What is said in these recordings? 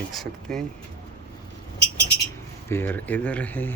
देख सकते हैं पेड़ इधर है।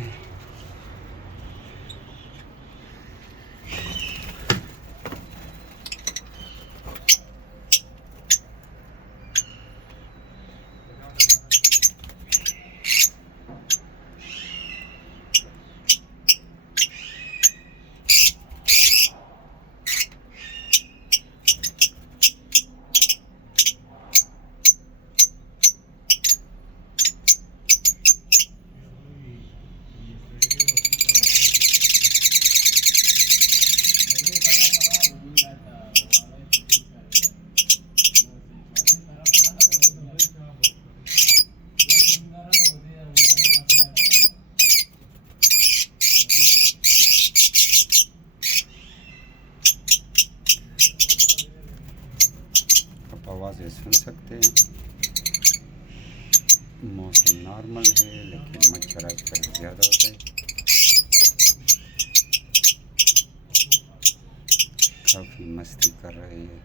आप आवाज़ें सुन सकते हैं। मौसम नॉर्मल है लेकिन मच्छर आजकल ज़्यादा होते हैं। काफ़ी मस्ती कर रहे हैं।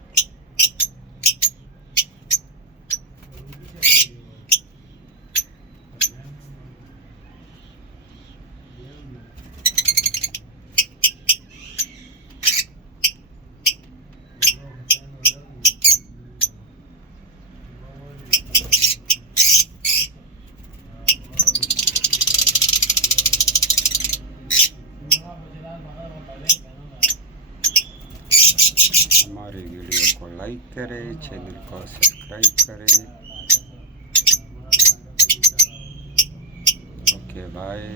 हमारे वीडियो को लाइक करें, चैनल को सब्सक्राइब करें। Okay bye.